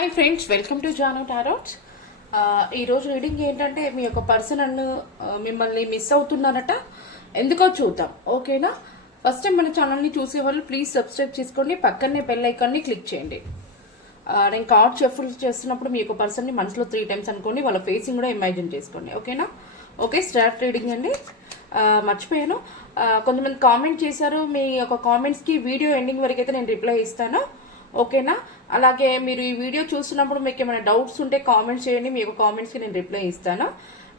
Hi friends, welcome to Jaano tarots. ఈరోజు reading ఏంటంటే మీ యొక్క పర్సన్ మిమ్మల్ని మిస్ అవుతున్నారట, ఎందుకో చూద్దాం. ఓకేనా? ఫస్ట్ టైం మన ఛానల్ని చూసే వాళ్ళు ప్లీజ్ సబ్స్క్రైబ్ చేసుకోండి, పక్కనే బెల్ ఐకాన్ని క్లిక్ చేయండి. నేను కార్డ్ షఫుల్ చేస్తున్నప్పుడు మీ యొక్క పర్సన్ని మనసులో 3 times అనుకోండి, వాళ్ళ ఫేసింగ్ కూడా ఇమాజిన్ చేసుకోండి. ఓకేనా? ఓకే, స్టార్ట్ రీడింగ్ అండి. మర్చిపోయాను, కొంతమంది కామెంట్ చేశారు. మీ యొక్క కామెంట్స్కి వీడియో ఎండింగ్ వరకు అయితే నేను రిప్లై ఇస్తాను. ఓకేనా? అలాగే మీరు ఈ వీడియో చూస్తున్నప్పుడు మీకు ఏమైనా డౌట్స్ ఉంటే కామెంట్స్ చేయండి, మీ యొక్క కామెంట్స్కి నేను రిప్లై ఇస్తాను.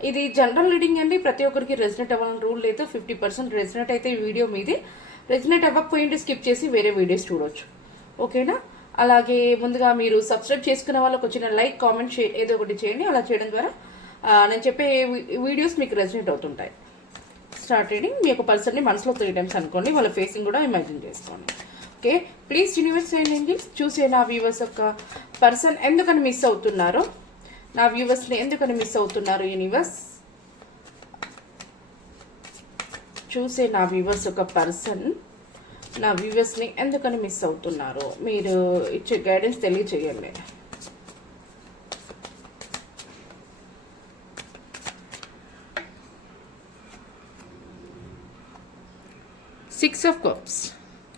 ఇది జనరల్ రీడింగ్ అండి, ప్రతి ఒక్కరికి రెజినేట్ అవ్వాలని రూల్ లేదు. 50% రెజినేట్ అయితే ఈ వీడియో మీది, రెజినేట్ అవ్వకపోయింటే స్కిప్ చేసి వేరే వీడియోస్ చూడవచ్చు. ఓకేనా? అలాగే ముందుగా మీరు సబ్స్క్రైబ్ చేసుకునే వాళ్ళు ఒక చిన్న లైక్, కామెంట్ ఏదో ఒకటి చేయండి. అలా చేయడం ద్వారా నేను చెప్పే వీడియోస్ మీకు రెజినేట్ అవుతుంటాయి. Start reading. మీ యొక్క పర్సన్ని మనసులో 3 times అనుకోండి, వాళ్ళ ఫేసింగ్ కూడా ఇమాజిన్ చేసుకోండి. Okay, please universe and angels చూసే నా వ్యూవర్స్ యొక్క పర్సన్ ఎందుకని మిస్ అవుతున్నారు, నా వ్యూవర్స్ని ఎందుకని మిస్ అవుతున్నారు యూనివర్స్. చూసే నా వ్యూవర్స్ యొక్క పర్సన్ నా వ్యూవర్స్ని ఎందుకని మిస్ అవుతున్నారు, మీరు ఇచ్చే గైడెన్స్ తెలియచేయండి. సిక్స్ ఆఫ్ కప్స్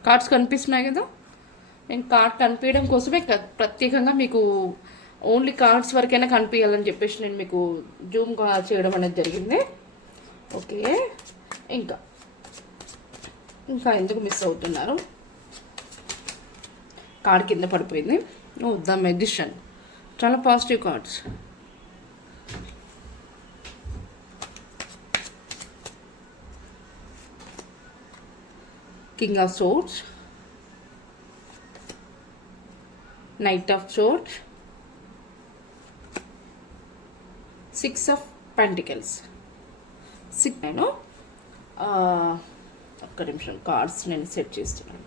కార్డ్స్ కనిపిస్తున్నాయి కదా, నేను కార్డ్ కనిపించడం కోసమే ప్రత్యేకంగా మీకు ఓన్లీ కార్డ్స్ వరకైనా కనిపించాలని చెప్పేసి నేను మీకు జూమ్ చేయడం అనేది జరిగింది. ఓకే, ఇంకా ఇంకా ఎందుకు మిస్ అవుతున్నారు? కార్డ్ కింద పడిపోయింది. ఓ, ద మెజిషియన్, చాలా positive cards. King of Swords, Knight of Swords, Six of Pentacles. నేను ఒక్క నిమిషం కార్డ్స్ నేను సెట్ చేస్తున్నాను.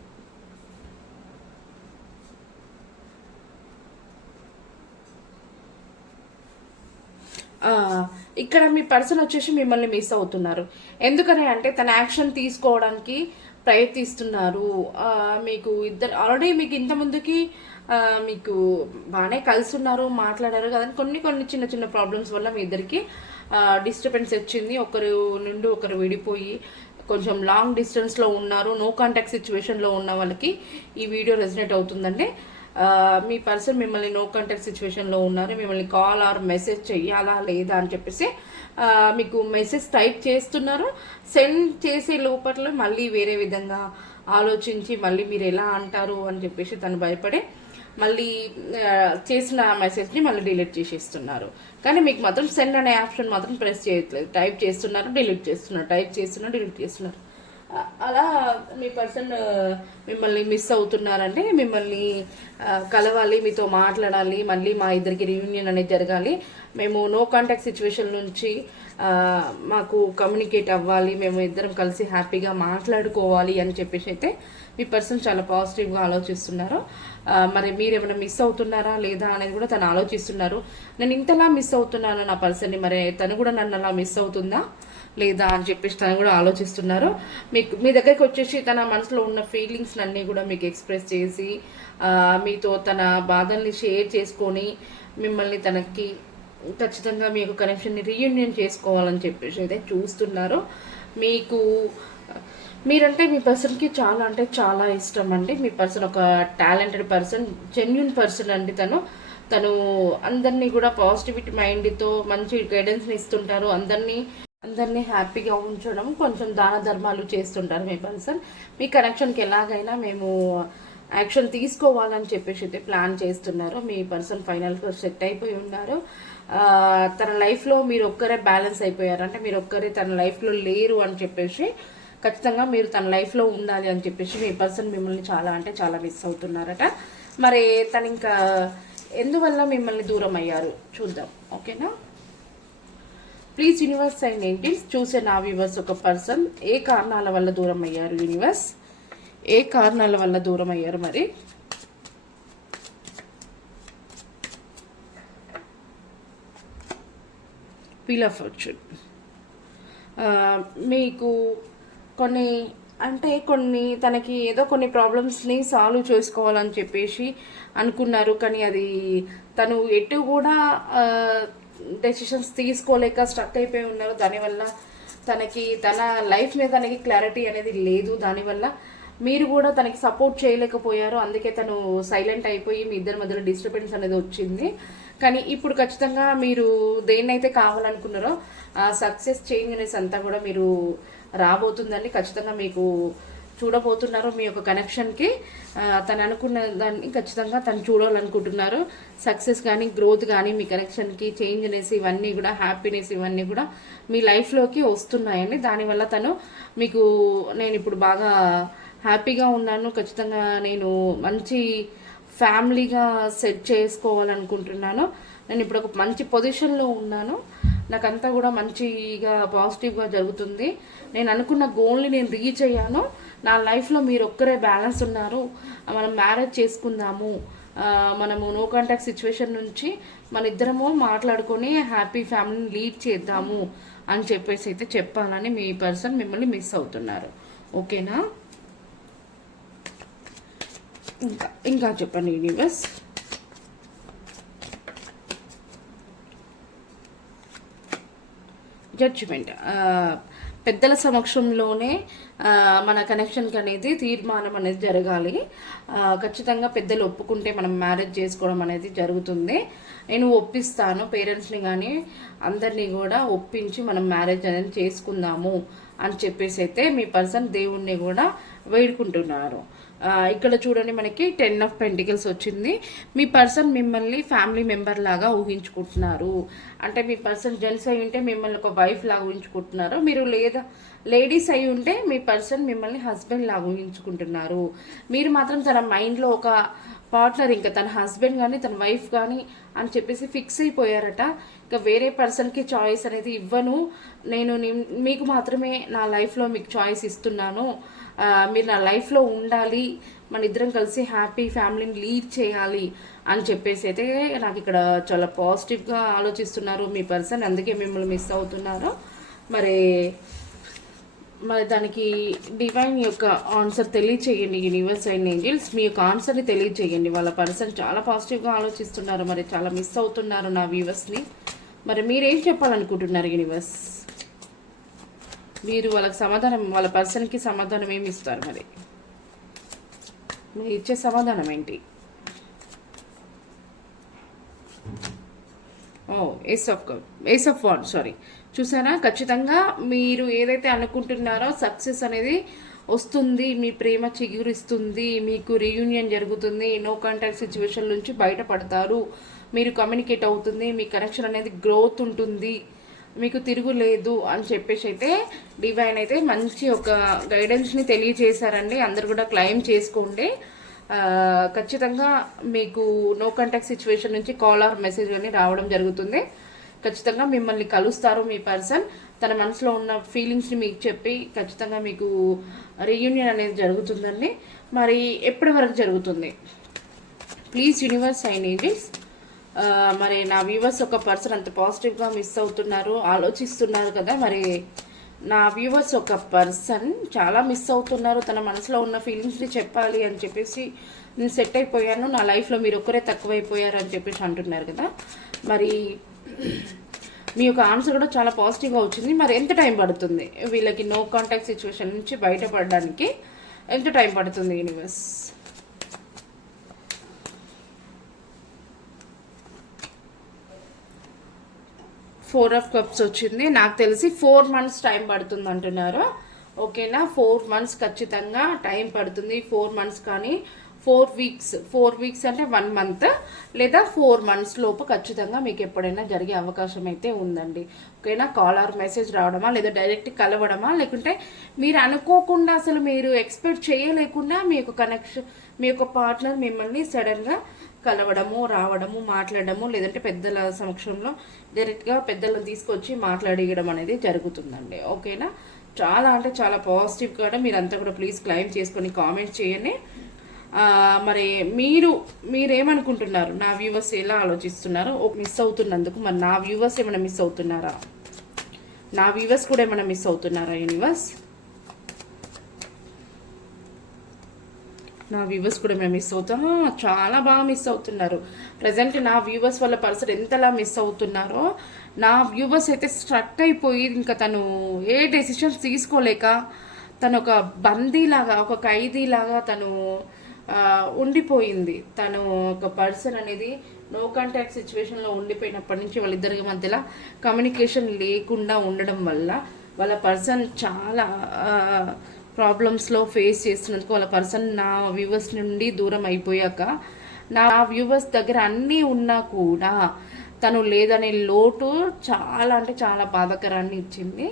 ఇక్కడ మీ పర్సన్ వచ్చేసి మిమ్మల్ని మిస్ అవుతున్నారు. ఎందుకని అంటే తన యాక్షన్ తీసుకోవడానికి ప్రయత్నిస్తున్నారు. మీకు ఇద్దరు ఆల్రెడీ మీకు ఇంతకుముందుకి మీకు బాగానే కలిసి ఉన్నారు, మాట్లాడారు కదా. కొన్ని చిన్న చిన్న ప్రాబ్లమ్స్ వల్ల మీ ఇద్దరికి డిస్టర్బెన్స్ వచ్చింది. ఒకరు నుండి ఒకరు విడిపోయి కొంచెం లాంగ్ డిస్టెన్స్లో ఉన్నారు. నో కాంటాక్ట్ సిచ్యువేషన్లో ఉన్న వాళ్ళకి ఈ వీడియో రెజినేట్ అవుతుందండి. మీ పర్సన్ మిమ్మల్ని నో కాంటాక్ట్ సిచ్యువేషన్లో ఉన్నారు, మిమ్మల్ని కాల్ ఆర్ మెసేజ్ చెయ్యాలా లేదా అని చెప్పేసి మీకు మెసేజ్ టైప్ చేస్తున్నారు. సెండ్ చేసే లోపల మళ్ళీ వేరే విధంగా ఆలోచించి మళ్ళీ మీరు ఎలా అంటారు అని చెప్పేసి తను భయపడే మళ్ళీ చేసిన మెసేజ్ని మళ్ళీ డిలీట్ చేసేస్తున్నారు. కానీ మీకు మాత్రం సెండ్ అనే ఆప్షన్ మాత్రం ప్రెస్ చేయట్లేదు. టైప్ చేస్తున్నారు, డిలీట్ చేస్తున్నారు, టైప్ చేస్తున్నారు, డిలీట్ చేస్తున్నారు. అలా మీ పర్సన్ మిమ్మల్ని మిస్ అవుతున్నారండి. మిమ్మల్ని కలవాలి, మీతో మాట్లాడాలి, మళ్ళీ మా ఇద్దరికి రీయూనియన్ అనేది జరగాలి, మేము నో కాంటాక్ట్ సిచ్యువేషన్ నుంచి మాకు కమ్యూనికేట్ అవ్వాలి, మేము ఇద్దరం కలిసి హ్యాపీగా మాట్లాడుకోవాలి అని చెప్పేసి అయితే మీ పర్సన్ చాలా పాజిటివ్గా ఆలోచిస్తున్నారు. మరి మీరు ఏమైనా మిస్ అవుతున్నారా లేదా అనేది కూడా తను ఆలోచిస్తున్నారు. నేను ఇంతలా మిస్ అవుతున్నాను నా పర్సన్ని, మరి తను కూడా నన్ను అలా మిస్ అవుతుందా లేదా అని చెప్పేసి తను కూడా ఆలోచిస్తున్నారు. మీ దగ్గరికి వచ్చేసి తన మనసులో ఉన్న ఫీలింగ్స్ అన్నీ కూడా మీకు ఎక్స్ప్రెస్ చేసి మీతో తన బాధల్ని షేర్ చేసుకొని మిమ్మల్ని తనకి ఖచ్చితంగా మీ యొక్క కనెక్షన్ని రీయూనియన్ చేసుకోవాలని చెప్పేసి అయితే చూస్తున్నారు. మీరంటే మీ పర్సన్కి చాలా అంటే చాలా ఇష్టం అండి. మీ పర్సన్ ఒక టాలెంటెడ్ పర్సన్, జెన్యున్ పర్సన్ అండి. తను అందరినీ కూడా పాజిటివిటీ మైండ్తో మంచి గైడెన్స్ని ఇస్తుంటారు. అందరినీ హ్యాపీగా ఉంచడం, కొంచెం దాన ధర్మాలు చేస్తుంటారు మీ పర్సన్. మీ కనెక్షన్కి ఎలాగైనా మేము యాక్షన్ తీసుకోవాలని చెప్పేసి అయితే ప్లాన్ చేస్తున్నారు. మీ పర్సన్ ఫైనల్గా సెట్ అయిపోయి ఉన్నారు. తన లైఫ్లో మీరు ఒక్కరే బ్యాలెన్స్ అయిపోయారు, అంటే మీరు ఒక్కరే తన లైఫ్లో లేరు అని చెప్పేసి ఖచ్చితంగా మీరు తన లైఫ్లో ఉండాలి అని చెప్పేసి మీ పర్సన్ మిమ్మల్ని చాలా అంటే చాలా మిస్ అవుతున్నారట. మరి తను ఇంకా ఎందువల్ల మిమ్మల్ని దూరం అయ్యారు చూద్దాం. ఓకేనా? ప్లీజ్ యూనివర్స్ అండ్ ఏంజిల్స్ చూసే నా వ్యూవర్స్ ఒక పర్సన్ ఏ కారణాల వల్ల దూరం అయ్యారు యూనివర్స్, ఏ కారణాల వల్ల దూరం అయ్యారు మరి. వీల్ ఆఫ్ ఫార్చ్యూన్, మీకు కొన్ని అంటే తనకి ఏదో కొన్ని ప్రాబ్లమ్స్ని సాల్వ్ చేసుకోవాలని చెప్పేసి అనుకున్నారు, కానీ అది తను ఎటు కూడా డెసిషన్స్ తీసుకోలేక స్ట్రక్ అయిపోయి ఉన్నారు. దానివల్ల తన లైఫ్ మీద తనకి క్లారిటీ అనేది లేదు. దానివల్ల మీరు కూడా తనకి సపోర్ట్ చేయలేకపోయారు. అందుకే తను సైలెంట్ అయిపోయి మీ ఇద్దరి మధ్యలో డిస్టర్బెన్స్ అనేది వచ్చింది. కానీ ఇప్పుడు ఖచ్చితంగా మీరు దేన్నైతే కావాలనుకున్నారో ఆ సక్సెస్ చేంజ్ అనేసి అంతా కూడా మీరు రాబోతుందండి. ఖచ్చితంగా మీకు చూడబోతున్నారు. మీ యొక్క కనెక్షన్కి తను అనుకున్న దాన్ని ఖచ్చితంగా తను చూడాలనుకుంటున్నారు. సక్సెస్ కానీ గ్రోత్ కానీ మీ కనెక్షన్కి చేంజ్ అనేసి ఇవన్నీ కూడా హ్యాపీనెస్ ఇవన్నీ కూడా మీ లైఫ్లోకి వస్తున్నాయండి. దానివల్ల తను మీకు నేను ఇప్పుడు బాగా హ్యాపీగా ఉన్నాను, ఖచ్చితంగా నేను మంచి ఫ్యామిలీగా సెట్ చేసుకోవాలనుకుంటున్నాను, నేను ఇప్పుడు ఒక మంచి పొజిషన్లో ఉన్నాను, నాకంతా కూడా మంచిగా పాజిటివ్గా జరుగుతుంది, నేను అనుకున్న గోల్ని నేను రీచ్ అయ్యాను, నా లైఫ్లో మీరు ఒక్కరే బ్యాలెన్స్ ఉన్నారు, మనం మ్యారేజ్ చేసుకుందాము, మనము నో కాంటాక్ట్ సిచ్యువేషన్ నుంచి మన ఇద్దరము మాట్లాడుకొని హ్యాపీ ఫ్యామిలీని లీడ్ చేద్దాము అని చెప్పేసి అయితే చెప్పాలని మీ పర్సన్ మిమ్మల్ని మిస్ అవుతున్నారు. ఓకేనా? ఇంకా చెప్పండి యూనివర్స్. జడ్జిమెంట్. పెద్దల సమక్షంలోనే మన కనెక్షన్కి అనేది తీర్మానం అనేది జరగాలి. ఖచ్చితంగా పెద్దలు ఒప్పుకుంటే మనం మ్యారేజ్ చేసుకోవడం అనేది జరుగుతుంది. నేను ఒప్పిస్తాను పేరెంట్స్ని కానీ అందరినీ కూడా ఒప్పించి మనం మ్యారేజ్ అనేది చేసుకుందాము అని చెప్పేసి అయితే మీ పర్సన్ దేవుణ్ణి కూడా వేడుకుంటున్నారు. ఇక్కడ చూడండి మనకి 10 ఆఫ్ పెంటికల్స్ వచ్చింది. మీ పర్సన్ మిమ్మల్ని ఫ్యామిలీ మెంబర్ లాగా ఊహించుకుంటున్నారు. అంటే మీ పర్సన్ జెంట్స్ అయి ఉంటే మిమ్మల్ని ఒక వైఫ్ లాగా ఊహించుకుంటున్నారు, మీరు లేదా లేడీస్ అయి ఉంటే మీ పర్సన్ మిమ్మల్ని హస్బెండ్ లాగా ఊహించుకుంటున్నారు. మీరు మాత్రం తన మైండ్లో ఒక పార్ట్నర్, ఇంకా తన హస్బెండ్ కానీ తన వైఫ్ కానీ అని చెప్పేసి ఫిక్స్ అయిపోయారట. ఇంకా వేరే పర్సన్కి చాయిస్ అనేది ఇవ్వను, నేను మీకు మాత్రమే నా లైఫ్లో మీకు చాయిస్ ఇస్తున్నాను, మీరు నా లైఫ్లో ఉండాలి, మన ఇద్దరం కలిసి హ్యాపీ ఫ్యామిలీని లీడ్ చేయాలి అని చెప్పేసి అయితే నాకు ఇక్కడ చాలా పాజిటివ్గా ఆలోచిస్తున్నారు మీ పర్సన్. అందుకే మిమ్మల్ని మిస్ అవుతున్నారు. మరి దానికి డివైన్ యొక్క ఆన్సర్ తెలియచేయండి యూనివర్స్ అండ్ ఏంజల్స్. మీ యొక్క ఆన్సర్ని తెలియచేయండి. వాళ్ళ పర్సన్ చాలా పాజిటివ్గా ఆలోచిస్తున్నారు, మరి చాలా మిస్ అవుతున్నారు నా వ్యూవర్స్ని. మరి మీరేం చెప్పాలనుకుంటున్నారు యూనివర్స్? మీరు వాళ్ళకి సమాధానం, వాళ్ళ పర్సన్కి సమాధానం ఏమి ఇస్తారు? మరి మీరు ఇచ్చే సమాధానం ఏంటి? Ace of wands, sorry. చూసారా, ఖచ్చితంగా మీరు ఏదైతే అనుకుంటున్నారో సక్సెస్ అనేది వస్తుంది, మీ ప్రేమ చిగురిస్తుంది, మీకు రీయూనియన్ జరుగుతుంది, నో కాంటాక్ట్ సిచ్యువేషన్ నుంచి బయటపడతారు, మీరు కమ్యూనికేట్ అవుతుంది, మీ కనెక్షన్ అనేది గ్రోత్ ఉంటుంది, మీకు తిరుగులేదు అని చెప్పేసి అయితే డివైన్ అయితే మంచి ఒక గైడెన్స్ని తెలియజేశారండి. అందరు కూడా క్లెయిమ్ చేసుకోండి. ఖచ్చితంగా మీకు నో కాంటాక్ట్ సిచ్యువేషన్ నుంచి కాల్ ఆర్ మెసేజ్ అని రావడం జరుగుతుంది. ఖచ్చితంగా మిమ్మల్ని కలుస్తారు మీ పర్సన్, తన మనసులో ఉన్న ఫీలింగ్స్ని మీకు చెప్పి ఖచ్చితంగా మీకు రీయూనియన్ అనేది జరుగుతుందండి. మరి ఎప్పటి వరకు జరుగుతుంది? Please universe and angels. మరి నా వ్యూవర్స్ ఒక పర్సన్ అంత పాజిటివ్గా మిస్ అవుతున్నారు, ఆలోచిస్తున్నారు కదా, మరి నా వ్యూవర్స్ ఒక పర్సన్ చాలా మిస్ అవుతున్నారు, తన మనసులో ఉన్న ఫీలింగ్స్ని చెప్పాలి అని చెప్పేసి నేను సెట్ అయిపోయాను, నా లైఫ్లో మీరు ఒక్కరే తక్కువైపోయారు అని చెప్పేసి అంటున్నారు కదా. మరి మీ యొక్క ఆన్సర్ కూడా చాలా పాజిటివ్గా వచ్చింది. మరి ఎంత టైం పడుతుంది వీళ్ళకి నో కాంటాక్ట్ సిచ్యువేషన్ నుంచి బయటపడడానికి? ఎంత టైం పడుతుంది యూనివర్స్? ఫోర్ ఆఫ్ కప్స్ వచ్చింది. నాకు తెలిసి 4 months టైం పడుతుంది అంటున్నారు. ఓకేనా, 4 months ఖచ్చితంగా టైం పడుతుంది. 4 months కానీ 4 weeks, 4 weeks అంటే 1 month లేదా 4 months లోపు ఖచ్చితంగా మీకు ఎప్పుడైనా జరిగే అవకాశం అయితే ఉందండి. ఓకేనా, కాల్ ఆర్ మెసేజ్ రావడమా, లేదా డైరెక్ట్ కలవడమా, లేకుంటే మీరు అనుకోకుండా అసలు మీరు ఎక్స్పెక్ట్ చేయలేకుండా మీ యొక్క కనెక్షన్, మీ యొక్క పార్ట్నర్ మిమ్మల్ని సడన్గా కలవడము, రావడము, మాట్లాడడము, లేదంటే పెద్దల సమక్షంలో డైరెక్ట్గా పెద్దలను తీసుకొచ్చి మాట్లాడేయడం అనేది జరుగుతుందండి. ఓకేనా, చాలా అంటే చాలా పాజిటివ్ కూడా మీరంతా కూడా ప్లీజ్ క్లెయిమ్ చేసుకొని కామెంట్ చేయండి. మరి మీరేమనుకుంటున్నారు? నా వ్యూవర్స్ ఎలా ఆలోచిస్తున్నారు? మిస్ అవుతున్నందుకు మరి నా వ్యూవర్స్ ఏమైనా మిస్ అవుతున్నారా? నా వ్యూవర్స్ కూడా ఏమైనా మిస్ అవుతున్నారా యూనివర్స్? నా వ్యూవర్స్ కూడా మేము మిస్ అవుతాం, చాలా బాగా మిస్ అవుతున్నారు. ప్రజెంట్ నా వ్యూవర్స్ వాళ్ళ పర్సన్ ఎంతలా మిస్ అవుతున్నారో, నా వ్యూవర్స్ అయితే స్ట్రక్ అయిపోయి ఇంకా తను ఏ డెసిషన్స్ తీసుకోలేక తను ఒక బందీలాగా, ఒక ఖైదీలాగా తను ఉండిపోయింది. తను ఒక పర్సన్ అనేది నో కాంటాక్ట్ సిచ్యువేషన్లో ఉండిపోయినప్పటి నుంచి వాళ్ళిద్దరి మధ్యలో కమ్యూనికేషన్ లేకుండా ఉండడం వల్ల వాళ్ళ పర్సన్ చాలా ప్రాబ్లమ్స్లో ఫేస్ చేస్తున్నందుకు వాళ్ళ పర్సన్ నా వ్యూవర్స్ నుండి దూరం అయిపోయాక నా వ్యూవర్స్ దగ్గర అన్నీ ఉన్నా కూడా తను లేదనే లోటు చాలా అంటే చాలా బాధాకరాన్ని ఇచ్చింది.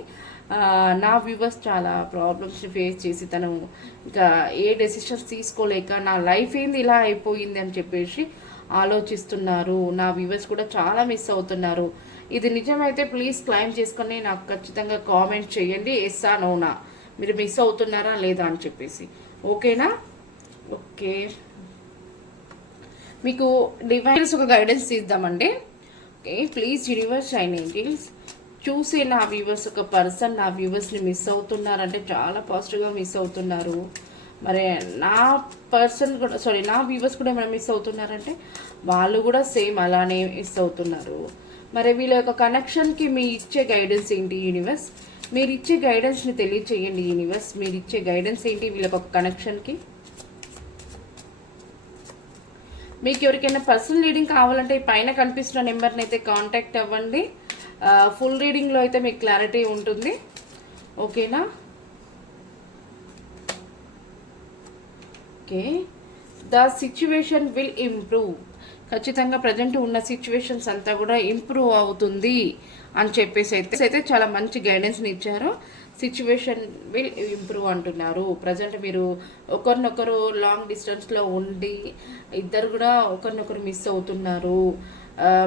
నా వ్యూవర్స్ చాలా ప్రాబ్లమ్స్ని ఫేస్ చేసి తను ఇంకా ఏ డెసిషన్స్ తీసుకోలేక నా లైఫ్ ఏంది ఇలా అయిపోయింది అని చెప్పేసి ఆలోచిస్తున్నారు. నా వ్యూవర్స్ కూడా చాలా మిస్ అవుతున్నారు. ఇది నిజమైతే ప్లీజ్ క్లైమ్ చేసుకొని నాకు ఖచ్చితంగా కామెంట్ చేయండి, ఎస్సా నోనా, మీరు మిస్ అవుతున్నారా లేదా అని చెప్పేసి. ఓకేనా? ఓకే, మీకు డివైన్స్ ఒక గైడెన్స్ ఇద్దామండి. Okay, please universe shine angels చూసి నా వ్యూవర్స్ ఒక పర్సన్ నా వ్యూవర్స్ని మిస్ అవుతున్నారంటే చాలా పాజిటివ్గా మిస్ అవుతున్నారు. మరి నా పర్సన్ కూడా నా వ్యూవర్స్ కూడా ఏమైనా మిస్ అవుతున్నారంటే వాళ్ళు కూడా సేమ్ అలానే మిస్ అవుతున్నారు. మరి వీళ్ళ యొక్క కనెక్షన్కి మీ ఇచ్చే గైడెన్స్ ఏంటి యూనివర్స్? మీరు ఇచ్చే గైడెన్స్ని తెలియచేయండి యూనివర్స్. మీరు ఇచ్చే గైడెన్స్ ఏంటి వీళ్ళకి ఒక కనెక్షన్కి? మీకు ఎవరికైనా పర్సనల్ రీడింగ్ కావాలంటే పైన కనిపిస్తున్న నెంబర్ని అయితే కాంటాక్ట్ అవ్వండి. ఫుల్ రీడింగ్లో అయితే మీకు క్లారిటీ ఉంటుంది. ఓకేనా? Okay, the situation will improve. ఖచ్చితంగా ప్రజెంట్ ఉన్న సిచ్యువేషన్స్ అంతా కూడా ఇంప్రూవ్ అవుతుంది అని చెప్పేసి అయితే చాలా మంచి గైడెన్స్ని ఇచ్చారు. సిచ్యువేషన్ విల్ ఇంప్రూవ్ అంటున్నారు. ప్రజెంట్ మీరు ఒకరినొకరు లాంగ్ డిస్టెన్స్లో ఉండి ఇద్దరు కూడా ఒకరినొకరు మిస్ అవుతున్నారు.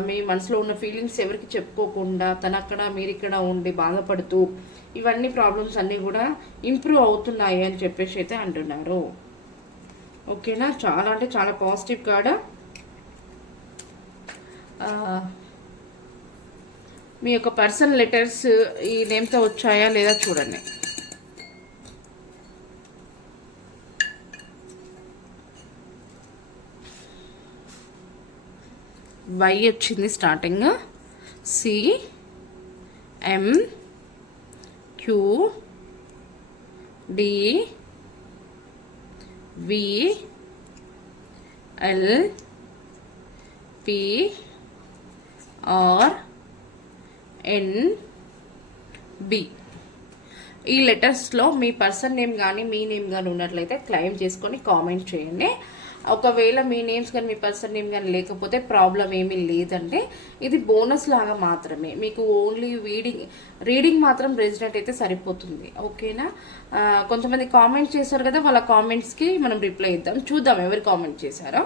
మీ మనసులో ఉన్న ఫీలింగ్స్ ఎవరికి చెప్పుకోకుండా తనక్కడ మీరిక్కడ ఉండి బాధపడుతూ ఇవన్నీ ప్రాబ్లమ్స్ అన్నీ కూడా ఇంప్రూవ్ అవుతున్నాయి అని చెప్పేసి అయితే అంటున్నారు. ఓకేనా? చాలా అంటే చాలా పాజిటివ్ కార్డ్. మీ యొక్క పర్సనల్ లెటర్స్ ఈ నేమ్తో వచ్చాయా లేదా చూడండి. వై వచ్చింది starting, C M Q D V L P R N B. ఈ లెటర్స్లో మీ పర్సన్ నేమ్ కానీ మీ నేమ్ కానీ ఉన్నట్లయితే క్లెయిమ్ చేసుకొని కామెంట్ చేయండి. ఒకవేళ మీ నేమ్స్ కానీ మీ పర్సన్ నేమ్ కానీ లేకపోతే ప్రాబ్లం ఏమీ లేదండి. ఇది బోనస్ లాగా మాత్రమే, మీకు ఓన్లీ రీడింగ్ మాత్రం రెసిడెంట్ అయితే సరిపోతుంది. ఓకేనా? కొంతమంది కామెంట్ చేశారు కదా, వాళ్ళ కామెంట్స్కి మనం రిప్లై ఇద్దాం. చూద్దాం ఎవరు కామెంట్ చేశారో.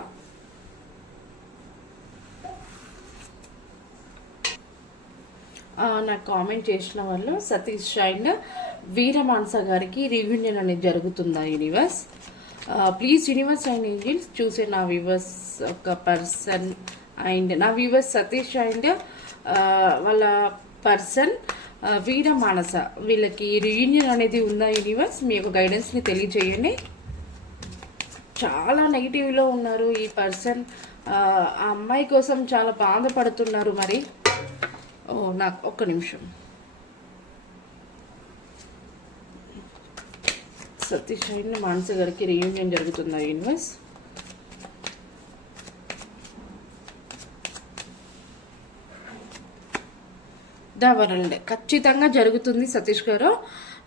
నాకు కామెంట్ చేసిన వాళ్ళు సతీష్ అండ్ వీరమానస గారికి రియూనియన్ అనేది జరుగుతుందా universe? Please universe and angels చూసే నా వ్యూవర్స్ ఒక పర్సన్ అండ్ నా వ్యూవర్స్ సతీష్ అండ్ వాళ్ళ పర్సన్ వీరమానస వీళ్ళకి రియూనియన్ అనేది ఉందా యూనివర్స్? మీ యొక్క గైడెన్స్ని తెలియజేయండి. చాలా నెగిటివ్లో ఉన్నారు ఈ పర్సన్. ఆ అమ్మాయి కోసం చాలా బాధపడుతున్నారు. మరి నాకు ఒక్క నిమిషం. సతీష్ అండ్ మానస గారికి రీయూనియన్ జరుగుతుందా యూనివర్స్? ద వరల్డ్ ఖచ్చితంగా జరుగుతుంది సతీష్ గారు.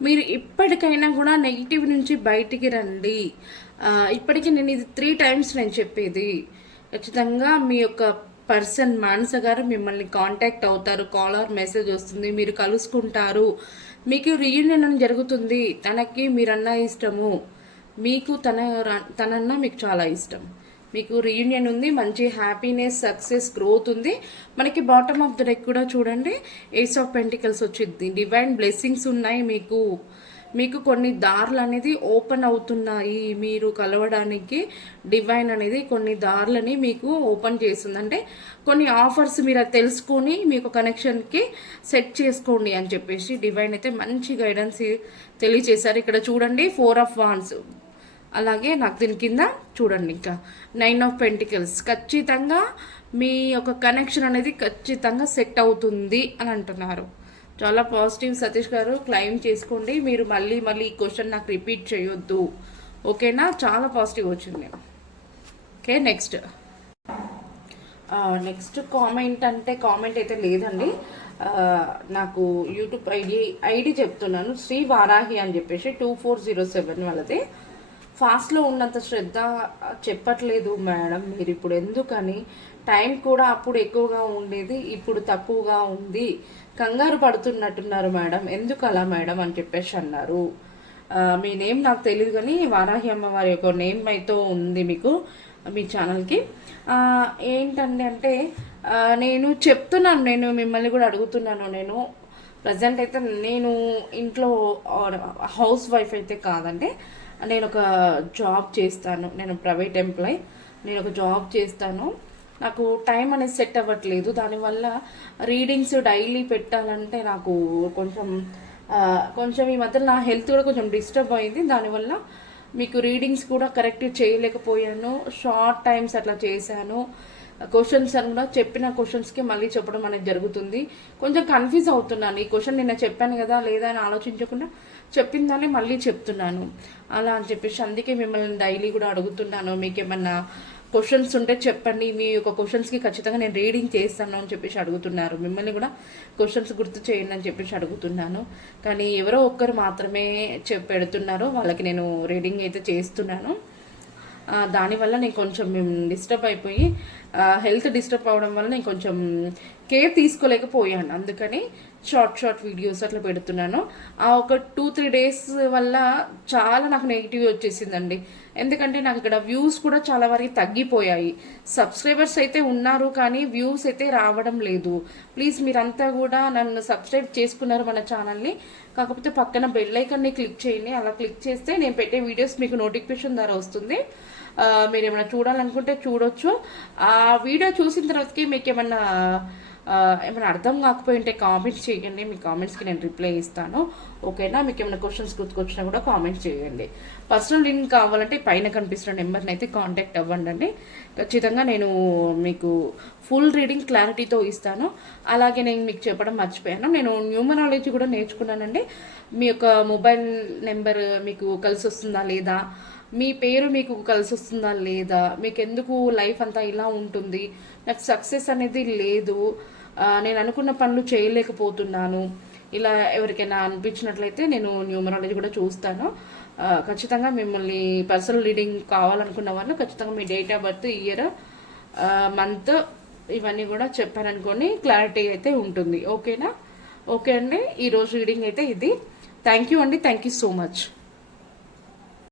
మీరు ఇప్పటికైనా కూడా నెగిటివ్ నుంచి బయటికి రండి. ఇప్పటికీ నేను ఇది 3 times నేను చెప్పేది. ఖచ్చితంగా మీ యొక్క పర్సన్ మానస గారు మిమ్మల్ని కాంటాక్ట్ అవుతారు. కాల్ ఆర్ మెసేజ్ వస్తుంది, మీరు కలుసుకుంటారు, మీకు రీయూనియన్ జరుగుతుంది. తనకి మీరన్నా ఇష్టము, మీకు తనన్నా మీకు చాలా ఇష్టం. మీకు రీయూనియన్ ఉంది, మంచి హ్యాపీనెస్, సక్సెస్, గ్రోత్ ఉంది. మనకి బాటమ్ ఆఫ్ ద డెక్ కూడా చూడండి ఏస్ ఆఫ్ పెంటికల్స్ వచ్చింది. డివైన్ బ్లెస్సింగ్స్ ఉన్నాయి. మీకు కొన్ని దారులు అనేది ఓపెన్ అవుతున్నాయి. మీరు కలవడానికి డివైన్ అనేది కొన్ని దారులని మీకు ఓపెన్ చేస్తుంది. అంటే కొన్ని ఆఫర్స్ మీరు అది తెలుసుకొని మీకు కనెక్షన్కి సెట్ చేసుకోండి అని చెప్పేసి డివైన్ అయితే మంచి గైడెన్స్ తెలియజేశారు. ఇక్కడ చూడండి 4 of Wands అలాగే నాకు దీని కింద చూడండి ఇంకా 9 ఆఫ్ పెంటికల్స్. ఖచ్చితంగా మీ యొక్క కనెక్షన్ అనేది ఖచ్చితంగా సెట్ అవుతుంది అని అంటున్నారు. చాలా పాజిటివ్ సతీష్ గారు, క్లైమ్ చేసుకోండి. మీరు మళ్ళీ మళ్ళీ ఈ క్వశ్చన్ నాకు రిపీట్ చేయొద్దు, ఓకేనా? చాలా పాజిటివ్ వచ్చింది. ఓకే, నెక్స్ట్ కామెంట్ అంటే కామెంట్ అయితే లేదండి. నాకు యూట్యూబ్ ఐడి చెప్తున్నాను, శ్రీ వారాహి అని చెప్పేసి 2407 వాళ్ళది. ఫాస్ట్లో ఉన్నంత శ్రద్ధ చెప్పట్లేదు మేడం మీరు ఇప్పుడు, ఎందుకని? టైం కూడా అప్పుడు ఎక్కువగా ఉండేది, ఇప్పుడు తక్కువగా ఉంది, కంగారు పడుతున్నట్టున్నారు మేడం, ఎందుకు అలా మేడం అని చెప్పేసి అన్నారు. మీ నేమ్ నాకు తెలియదు కానీ వారాహి అమ్మవారి యొక్క నేమ్ అయితే ఉంది మీకు మీ ఛానల్కి. ఏంటండి అంటే నేను చెప్తున్నాను, నేను మిమ్మల్ని కూడా అడుగుతున్నాను. నేను ప్రజెంట్ అయితే నేను ఇంట్లో హౌస్ వైఫ్ అయితే కాదండి, నేను ఒక జాబ్ చేస్తాను, నేను ప్రైవేట్ ఎంప్లాయ్, నేను ఒక జాబ్ చేస్తాను. నాకు టైం అనేది సెట్ అవ్వట్లేదు, దానివల్ల రీడింగ్స్ డైలీ పెట్టాలంటే నాకు కొంచెం ఈ మధ్య నా హెల్త్ కూడా కొంచెం డిస్టర్బ్ అయింది, దానివల్ల మీకు రీడింగ్స్ కూడా కరెక్ట్ చేయలేకపోయాను. షార్ట్ టైమ్స్ అట్లా చేశాను. క్వశ్చన్స్ అని కూడా చెప్పిన క్వశ్చన్స్కి మళ్ళీ చెప్పడం అనేది జరుగుతుంది. కొంచెం కన్ఫ్యూజ్ అవుతున్నాను, ఈ క్వశ్చన్ నిన్న చెప్పాను కదా లేదా అని ఆలోచించకుండా చెప్పిందాన్ని మళ్ళీ చెప్తున్నాను అలా అని చెప్పేసి. అందుకే మిమ్మల్ని డైలీ కూడా అడుగుతున్నాను, మీకు ఏమన్నా క్వశ్చన్స్ ఉంటే చెప్పండి, మీ యొక్క క్వశ్చన్స్కి ఖచ్చితంగా నేను రీడింగ్ చేస్తాను అని చెప్పేసి అడుగుతున్నారు. మిమ్మల్ని కూడా క్వశ్చన్స్ గుర్తు చేయండి అని చెప్పేసి అడుగుతున్నాను, కానీ ఎవరో ఒక్కరు మాత్రమే పెడుతున్నారు, వాళ్ళకి నేను రీడింగ్ అయితే చేస్తున్నాను. దానివల్ల నేను కొంచెం డిస్టర్బ్ అయిపోయి హెల్త్ డిస్టర్బ్ అవ్వడం వల్ల నేను కొంచెం కేర్ తీసుకోలేకపోయాను, అందుకని షార్ట్ వీడియోస్ అట్లా పెడుతున్నాను. ఆ ఒక 2-3 డేస్ వల్ల చాలా నాకు నెగిటివ్ వచ్చేసిందండి, ఎందుకంటే నాకు ఇక్కడ వ్యూస్ కూడా చాలా వరకు తగ్గిపోయాయి. సబ్స్క్రైబర్స్ అయితే ఉన్నారు కానీ వ్యూస్ అయితే రావడం లేదు. ప్లీజ్ మీరంతా కూడా నన్ను సబ్స్క్రైబ్ చేసుకున్నారు మన ఛానల్ని, కాకపోతే పక్కన బెల్ ఐకాన్ని క్లిక్ చేయండి. అలా క్లిక్ చేస్తే నేను పెట్టే వీడియోస్ మీకు నోటిఫికేషన్ ద్వారా వస్తుంది. మీరు ఏమైనా చూడాలనుకుంటే చూడొచ్చు. ఆ వీడియో చూసిన తర్వాతకి మీకు ఏమన్నా అర్థం కాకపోయి ఉంటే కామెంట్స్ చేయండి, మీ కామెంట్స్కి నేను రిప్లై ఇస్తాను, ఓకేనా? మీకు ఏమైనా క్వశ్చన్స్ గుర్తుకొచ్చినా కూడా కామెంట్స్ చేయండి. పర్సనల్ లింక్ కావాలంటే పైన కనిపిస్తున్న నెంబర్ని అయితే కాంటాక్ట్ అవ్వండి. ఖచ్చితంగా నేను మీకు ఫుల్ రీడింగ్ క్లారిటీతో ఇస్తాను. అలాగే నేను మీకు చెప్పడం మర్చిపోయాను, నేను న్యూమరాలజీ కూడా నేర్చుకున్నానండి. మీ యొక్క మొబైల్ నెంబర్ మీకు కలిసి వస్తుందా లేదా, మీ పేరు మీకు కలిసి వస్తుందా లేదా, మీకు ఎందుకు లైఫ్ అంతా ఇలా ఉంటుంది, నాకు సక్సెస్ అనేది లేదు, నేను అనుకున్న పనులు చేయలేకపోతున్నాను, ఇలా ఎవరికైనా అనిపించినట్లయితే నేను న్యూమరాలజీ కూడా చూస్తాను. ఖచ్చితంగా మిమ్మల్ని పర్సనల్ రీడింగ్ కావాలనుకున్న వాళ్ళు ఖచ్చితంగా మీ date of birth, year, month ఇవన్నీ కూడా చెప్పారనుకోండి, క్లారిటీ అయితే ఉంటుంది, ఓకేనా? ఓకే అండి, ఈరోజు రీడింగ్ అయితే ఇది. థ్యాంక్ యూ అండి, థ్యాంక్ యూ సో మచ్.